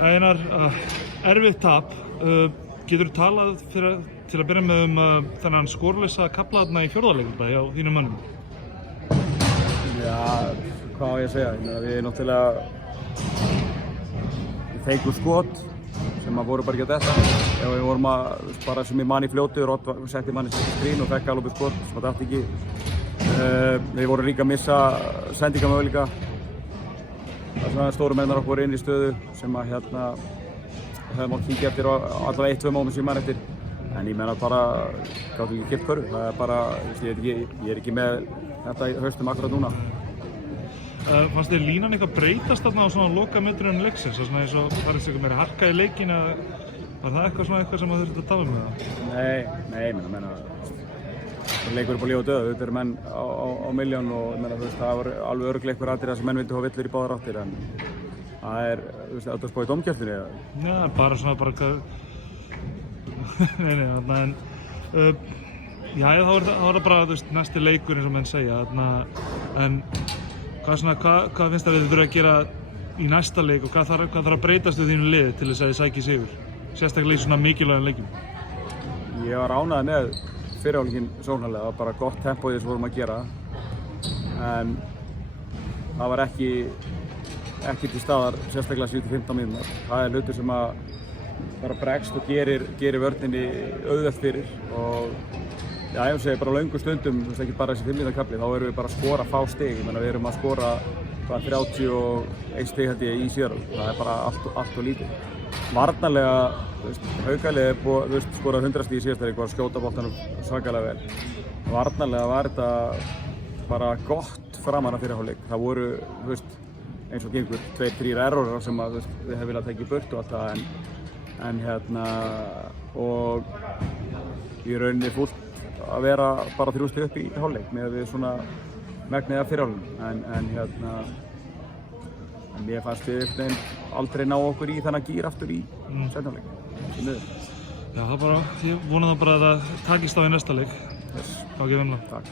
Einar, erfitt tap. Getur þú talað til að byrja með þennan skorlausa kafla þarna í fjórða hjá þínum mönnum? Já, hvað á ég að segja? Við náttúrulega fengum skot sem voru bara ekki að detta. Við vorum bara sem ég man í fljótu, setti mann í skrín og fekk alveg upp skot sem það dætti ekki. Við vorum líka að missa sendingamöguleika. Það er stóru mennar okkur inn í stöðu sem að hefðum átt kíkja eftir allavega 1-2 mómentum sem ég man eftir. En ég meina bara, gátum ekki gilt körfu. Það er bara, ég er ekki með þetta í haustum akkurat núna. Fannst þér línan eitthvað breytast þarna á svona lokametrunum leiksins? Svona eins og farið eitthvað meira harka í leikinn eða var það eitthvað sem þú þurfti að tala um með það? Nei, ég meina leikur upp á líf og döð, þetta eru menn á milljón og það var alveg örugglega einhver atriði sem menn vildu hafa villur í báðar áttir en það er, þetta spáði dómgjaltinni eða? Já, bara hvað... Nei, já, þá er það bara næsti leikur eins og menn segja en hvað finnst það við þurfum að gera í næsta leik og hvað þarf að breytast við þínu liði til þess að þið sækið sigur? Sérstaklega í svona mikilvægum leikjum. Ég var ánægður með fyrrhálfleikinn sóknarlega, það var bara gott tempó í því sem vorum að gera en það var ekki til staðar sérstaklega 7-15 mínútur. Það er hlutur sem að bara bregst og gerir vörninni auðvelt fyrir og já, ég segi bara á löngum stundum, ekki bara þessi 5 mínútna kafli, þá erum við bara að skora fá stig. Ég meina við erum að skora 31 stig held ég í síðar, það er bara allt og lítið. Varnarlega, Haukalið skorað 100 stig í síðasta leik og skjóta boltanum svakalega vel. Varnarlega var þetta bara gott framan af fyrrhálfleik. Það voru, eins og gengur 2-3 errorar sem við hefum viljað tekið burt og allt það en og í rauninni fúlt að vera bara 3 stig upp í hálfleik með við svona megnið af fyrrhálfleikum en mér fannst við aldrei ná okkur í þennan gír aftur í seinni hálfleik. Já, ég vona þá bara að það takist á í næsta leik. Yes. Takk.